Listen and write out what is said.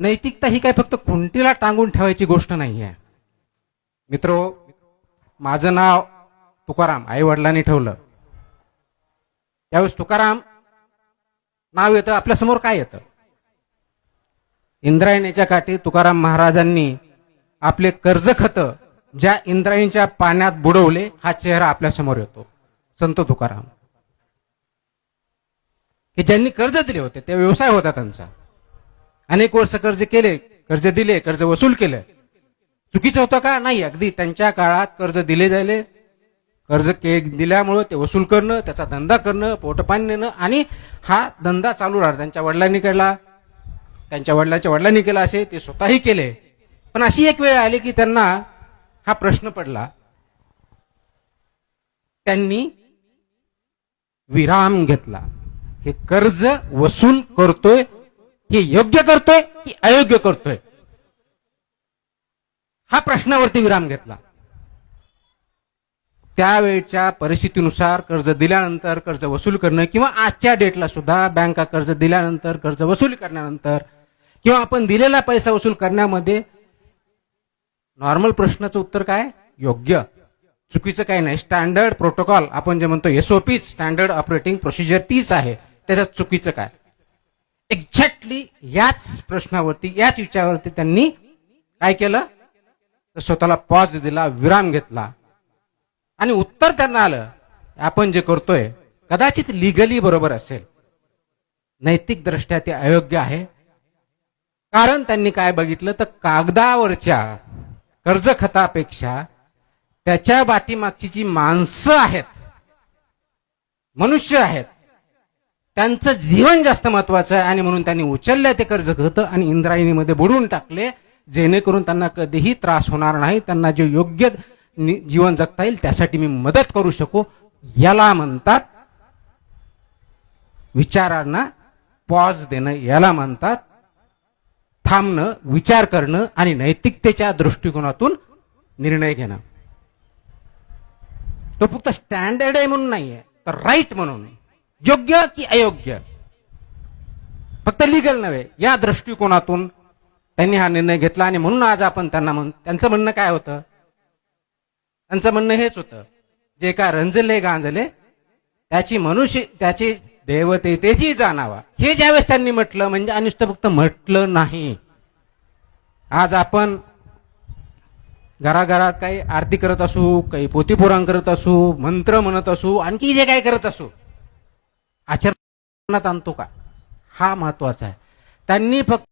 नैतिकता ही काय फक्त खुंटीला टांगून ठेवायची गोष्ट नाही आहे. मित्रो, माझं नाव तुकाराम आई वडिलांनी ठेवलं. त्यावेळेस तुकाराम नाव येतं, आपल्या समोर काय येतं? इंद्रायणीच्या काठी तुकाराम महाराजांनी आपले कर्ज खत ज्या इंद्रायणीच्या पाण्यात बुडवले, हा चेहरा आपल्या समोर येतो. संत तुकाराम की ज्यांनी कर्ज दिले होते, ते व्यवसाय होता त्यांचा. अनेक वर्ष कर्ज केले, कर्ज दिले, कर्ज वसूल केलं. चुकीचं होतं का? नाही. अगदी त्यांच्या काळात कर्ज दिले जायले, कर्ज दिल्यामुळं ते वसूल करणं, त्याचा धंदा करणं, पोटपाणी नेणं, आणि हा धंदा चालू राहणार. त्यांच्या वडिलांनी केला, त्यांच्या वडिलांच्या वडिलांनी केला, असे ते स्वतःही केले. पण अशी एक वेळ आली की त्यांना हा प्रश्न पडला. त्यांनी विराम घेतला. हे कर्ज वसूल करतोय, हे योग्य करतोय की अयोग्य करतोय, हा प्रश्नावरती विराम घेतला. त्यावेळच्या परिस्थितीनुसार कर्ज दिल्यानंतर कर्ज वसूल करणं, किंवा आजच्या डेटला सुद्धा बँका कर्ज दिल्यानंतर कर्ज वसूल करण्यानंतर, किंवा आपण दिलेला पैसा वसूल करण्यामध्ये नॉर्मल प्रश्नाचं उत्तर काय? योग्य. चुकीचं काही नाही. स्टँडर्ड प्रोटोकॉल आपण जे म्हणतो, SOP, स्टँडर्ड ऑपरेटिंग प्रोसिजर, तीच आहे. त्याच्यात चुकीचं काय? एक्झॅक्टली याच प्रश्नावरती, याच विचारावरती त्यांनी काय केलं? तर स्वतःला पॉज दिला, विराम घेतला, आणि उत्तर त्यांना आलं, आपण जे करतोय कदाचित लिगली बरोबर असेल, नैतिक दृष्ट्या ते अयोग्य आहे. कारण त्यांनी काय बघितलं, तर कागदावरच्या कर्ज खतापेक्षा त्याच्या पाठीमागची जी माणसं आहेत, मनुष्य आहेत, त्यांचं जीवन जास्त महत्वाचं आहे. आणि म्हणून त्यांनी उचलले ते कर्ज खत आणि इंद्रायणीमध्ये बुडवून टाकले, जेणेकरून त्यांना कधीही त्रास होणार नाही. त्यांना जे योग्य जीवन जगता येईल त्यासाठी मी मदत करू शकू. याला म्हणतात विचारांना पॉज देणं, याला म्हणतात थांबणं, विचार करणं आणि नैतिकतेच्या दृष्टिकोनातून निर्णय घेणं. तो फक्त स्टँडर्ड आहे म्हणून नाहीये, तर राईट म्हणून, योग्य की अयोग्य, फक्त लिगल नव्हे, या दृष्टिकोनातून त्यांनी हा निर्णय घेतला. आणि म्हणून आज आपण त्यांना त्यांचं म्हणणं काय होतं? त्यांचं म्हणणं हेच होतं, जे का रंजले गांजले त्याची मनुष्य त्याची देवतेची जाणावा. हे ज्यावेळेस त्यांनी म्हटलं, म्हणजे आणि नुसतं फक्त म्हटलं नाही. आज आपण घराघरात काही आरती करत असू, काही पोथीपुराण करत असू, मंत्र म्हणत असू, आणखी जे काही करत असू, आचरणात आणतो का? हा महत्वाचा आहे. त्यांनी फक्त